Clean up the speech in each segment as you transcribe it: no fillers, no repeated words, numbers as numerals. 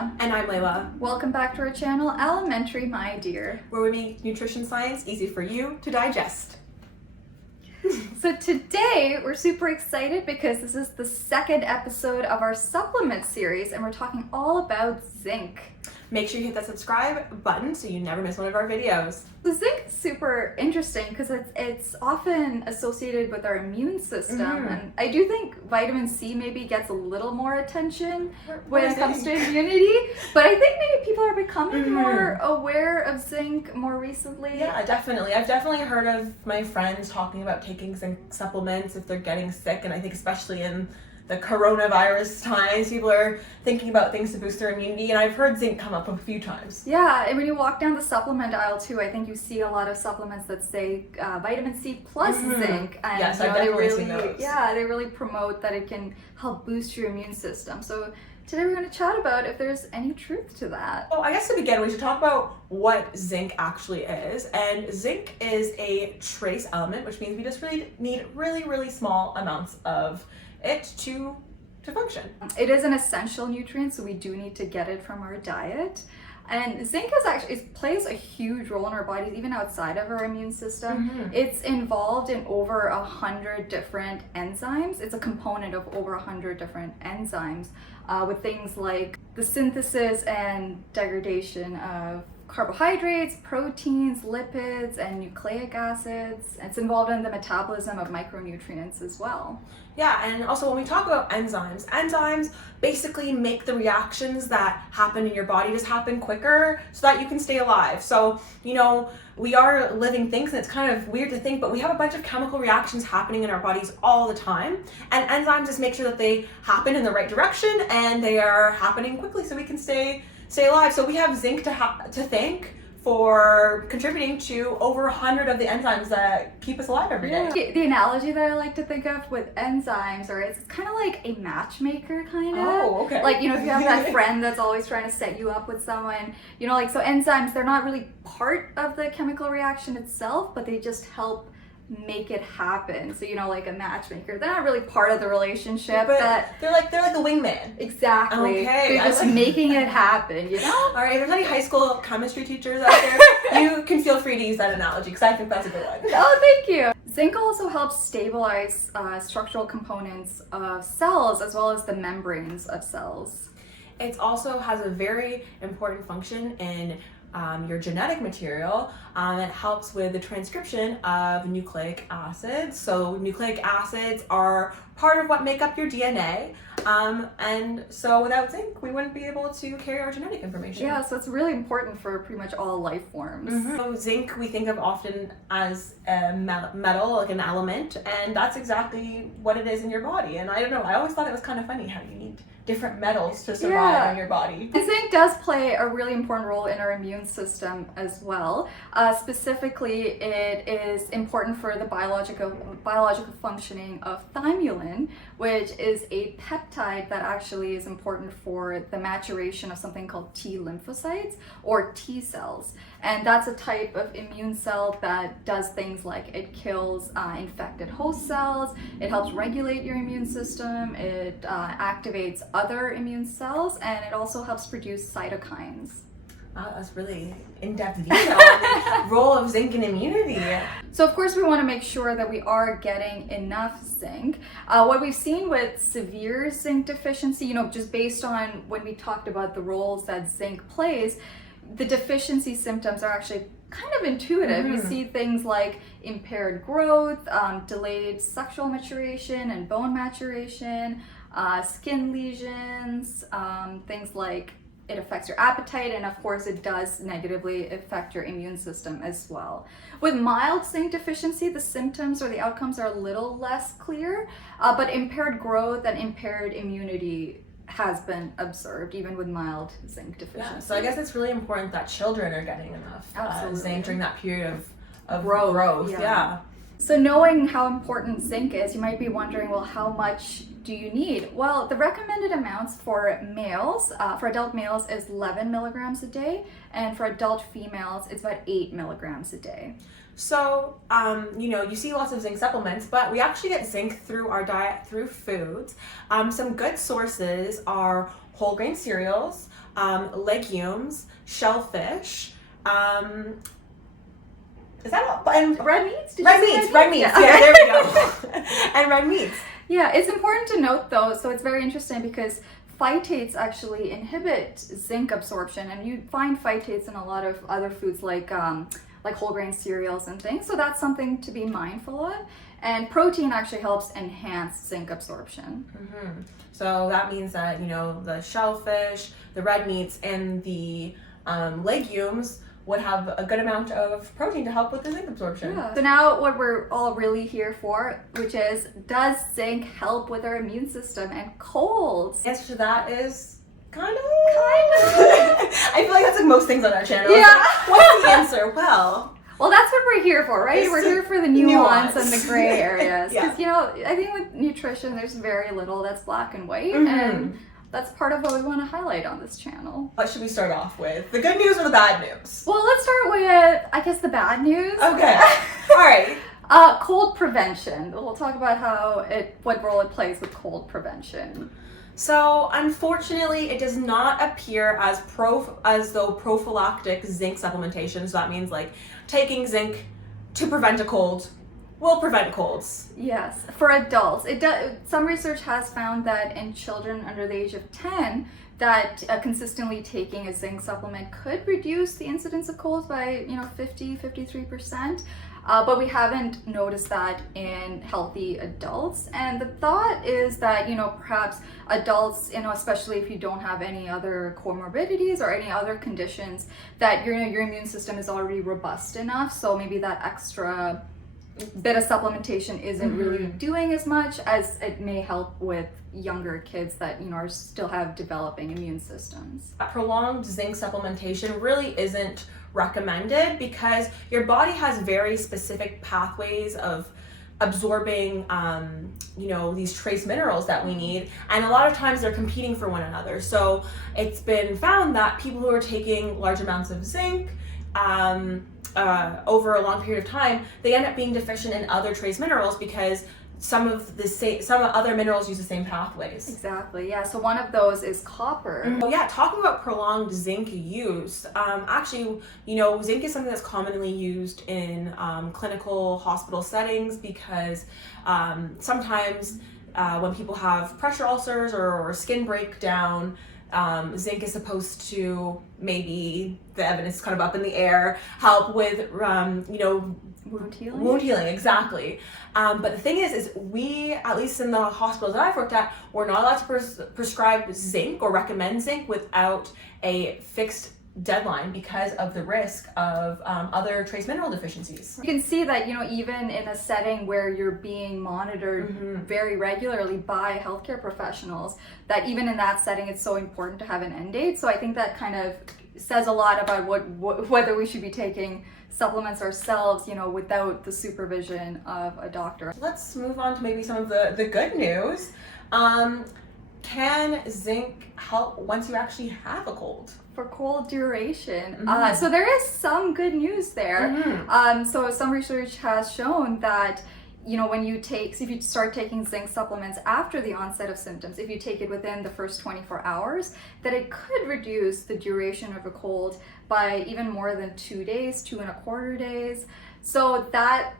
Anna. And I'm Layla. Welcome back to our channel, Elementary My Dear, where we make nutrition science easy for you to digest. So today we're super excited because this is the second episode of our supplement series and we're talking all about zinc. Make sure you hit that subscribe button so you never miss one of our videos. The zinc is super interesting because it's often associated with our immune system, and I do think vitamin C maybe gets a little more attention when it comes to immunity, but I think maybe people are becoming more aware of zinc more recently. Yeah, definitely. I've definitely heard of my friends talking about taking zinc supplements if they're getting sick, and I think especially in the coronavirus times, people are thinking about things to boost their immunity, and I've heard zinc come up a few times. Yeah, and when you walk down the supplement aisle too, I think you see a lot of supplements that say vitamin C plus zinc. And yes, I've definitely seen those. Yeah, they really promote that it can help boost your immune system. So today we're going to chat about if there's any truth to that. Well, I guess to begin, we should talk about what zinc actually is. And zinc is a trace element, which means we just really need really small amounts of it to function. It is an essential nutrient, so we do need to get it from our diet. And zinc plays a huge role in our bodies, even outside of our immune system. It's involved in over 100 different enzymes. It's a component of over 100 different enzymes with things like the synthesis and degradation of carbohydrates, proteins, lipids, and nucleic acids. It's involved in the metabolism of micronutrients as well. Yeah, and also when we talk about enzymes basically make the reactions that happen in your body just happen quicker so that you can stay alive. So, you know, we are living things, and it's kind of weird to think, but we have a bunch of chemical reactions happening in our bodies all the time, and enzymes just make sure that they happen in the right direction and they are happening quickly so we can stay alive. So we have zinc to thank for contributing to over 100 of the enzymes that keep us alive every day. The analogy that I like to think of with enzymes, or it's kind of like a matchmaker, kind of. Oh, okay. Like, you know, if you have that friend that's always trying to set you up with someone, you know, like, so enzymes, they're not really part of the chemical reaction itself, but they just help make it happen. So, you know, like a matchmaker, they're not really part of the relationship, but they're like a wingman. Exactly. Okay. They're just making it happen, you know? All right, if there's any high school chemistry teachers out there, you can feel free to use that analogy because I think that's a good one. Oh, thank you. Zinc also helps stabilize structural components of cells as well as the membranes of cells. It also has a very important function in your genetic material. It helps with the transcription of nucleic acids. So nucleic acids are part of what make up your DNA. And so without zinc, we wouldn't be able to carry our genetic information. Yeah, so it's really important for pretty much all life forms. So zinc we think of often as a metal, like an element, and that's exactly what it is in your body. And I don't know, I always thought it was kind of funny how you need different metals to survive in your body. Zinc does play a really important role in our immune system as well. Specifically, it is important for the biological functioning of thymulin, which is a peptide that actually is important for the maturation of something called T lymphocytes or T cells. And that's a type of immune cell that does things like it kills infected host cells, it helps regulate your immune system, it activates other immune cells, and it also helps produce cytokines. Wow, that's really in-depth detail on the role of zinc in immunity. So of course we want to make sure that we are getting enough zinc. What we've seen with severe zinc deficiency, you know, just based on when we talked about the roles that zinc plays, the deficiency symptoms are actually kind of intuitive. You see things like impaired growth, delayed sexual maturation and bone maturation, skin lesions, things like it affects your appetite, and of course it does negatively affect your immune system as well. With mild zinc deficiency, the symptoms or the outcomes are a little less clear, but impaired growth and impaired immunity has been observed even with mild zinc deficiency. Yeah, so I guess it's really important that children are getting enough zinc during that period of growth. Yeah. So knowing how important zinc is, you might be wondering, well, how much do you need? Well, the recommended amounts for males, for adult males, is 11 milligrams a day, and for adult females, it's about 8 milligrams a day. So, you see lots of zinc supplements, but we actually get zinc through our diet, through foods. Some good sources are whole grain cereals, legumes, shellfish, is that all? And red meats? Red meats. Yeah, there we go. And red meats. Yeah, it's important to note though, so it's very interesting because phytates actually inhibit zinc absorption, and you find phytates in a lot of other foods like whole grain cereals and things, so that's something to be mindful of. And protein actually helps enhance zinc absorption. Mm-hmm. So that means that, the shellfish, the red meats, and the legumes would have a good amount of protein to help with the zinc absorption. Yeah. So now what we're all really here for, which is, does zinc help with our immune system and colds? The answer to that is kind of. I feel like that's like most things on our channel. Yeah. Like, what's the answer? Well, that's what we're here for, right? We're here for the nuance and the gray areas. Yeah. Because, I think with nutrition, there's very little that's black and white. Mm-hmm. And that's part of what we want to highlight on this channel. What should we start off with? The good news or the bad news? Well, let's start with, I guess, the bad news. Okay. All right. Cold prevention. We'll talk about what role it plays with cold prevention. So, unfortunately, it does not appear as though prophylactic zinc supplementation, so that means like taking zinc to prevent a cold, will prevent colds. Yes, for adults. Some research has found that in children under the age of 10, that consistently taking a zinc supplement could reduce the incidence of colds by 53%. But we haven't noticed that in healthy adults. And the thought is that, perhaps adults, especially if you don't have any other comorbidities or any other conditions, that your immune system is already robust enough. So maybe that extra bit of supplementation isn't really doing as much as it may help with younger kids that still have developing immune systems. Prolonged zinc supplementation really isn't recommended because your body has very specific pathways of absorbing these trace minerals that we need, and a lot of times they're competing for one another. So it's been found that people who are taking large amounts of zinc over a long period of time, they end up being deficient in other trace minerals because some other minerals use the same pathways. Exactly, yeah. So one of those is copper. Yeah, talking about prolonged zinc use, actually, zinc is something that's commonly used in clinical hospital settings because sometimes when people have pressure ulcers or skin breakdown, zinc is supposed to, maybe the evidence is kind of up in the air, help with wound healing. Wound healing, exactly. But the thing is we, at least in the hospitals that I've worked at, we're not allowed to prescribe zinc or recommend zinc without a fixed deadline because of the risk of other trace mineral deficiencies. You can see that, even in a setting where you're being monitored very regularly by healthcare professionals, that even in that setting, it's so important to have an end date. So I think that kind of says a lot about whether we should be taking supplements ourselves, without the supervision of a doctor. Let's move on to maybe some of the good news. Can zinc help once you actually have a cold? For cold duration. So there is some good news there. So some research has shown that if you start taking zinc supplements after the onset of symptoms, if you take it within the first 24 hours, that it could reduce the duration of a cold by even more than 2 days, 2.25 days. So that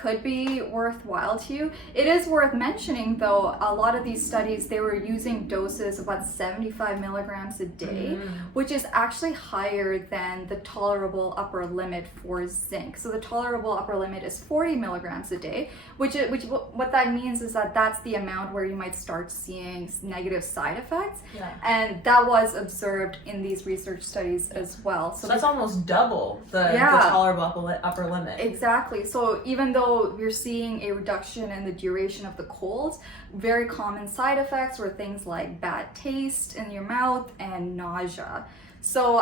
could be worthwhile to you. It is worth mentioning though, a lot of these studies, they were using doses of about 75 milligrams a day, which is actually higher than the tolerable upper limit for zinc. So the tolerable upper limit is 40 milligrams a day, which what that means is that that's the amount where you might start seeing negative side effects. Yeah. And that was observed in these research studies as well. So that's almost double the tolerable upper limit. Exactly. So even though we're seeing a reduction in the duration of the colds, very common side effects were things like bad taste in your mouth and nausea. So,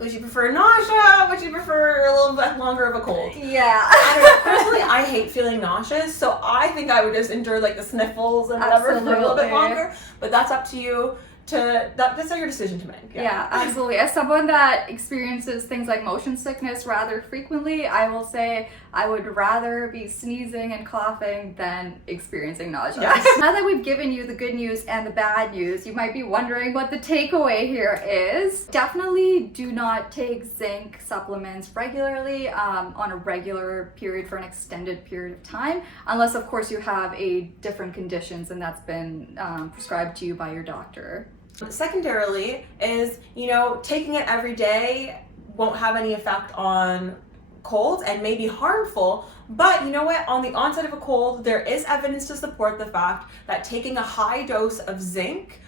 Would you prefer nausea? Would you prefer a little bit longer of a cold? Yeah. I don't know. Personally, I hate feeling nauseous, so I think I would just endure like the sniffles and whatever for a little bit longer. But that's up to you. That's your decision to make. Yeah, absolutely. As someone that experiences things like motion sickness rather frequently, I will say I would rather be sneezing and coughing than experiencing nausea. Yes. Now that we've given you the good news and the bad news, you might be wondering what the takeaway here is. Definitely do not take zinc supplements regularly on a regular period for an extended period of time, unless of course you have a different conditions and that's been prescribed to you by your doctor. Secondarily is, taking it every day won't have any effect on colds and may be harmful, but you know what? On the onset of a cold, there is evidence to support the fact that taking a high dose of zinc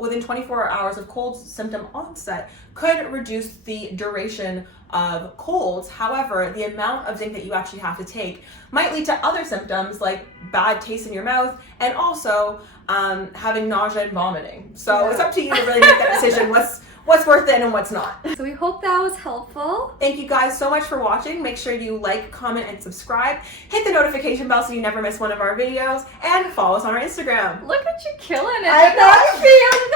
within 24 hours of cold symptom onset could reduce the duration of colds. However, the amount of zinc that you actually have to take might lead to other symptoms like bad taste in your mouth and also having nausea and vomiting. So it's up to you to really make that decision what's worth it and what's not. So we hope that was helpful. Thank you guys so much for watching. Make sure you like, comment, and subscribe. Hit the notification bell so you never miss one of our videos, and follow us on our Instagram. Look at you killing it. I know.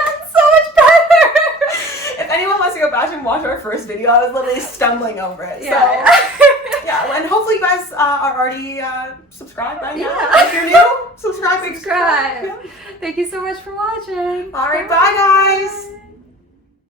That's so much better. If anyone wants to go back and watch our first video, I was literally stumbling over it. Yeah. So, yeah, and hopefully you guys are already subscribed by now. If you're new, subscribe. Subscribe. Thank you so much for watching. All right, bye guys.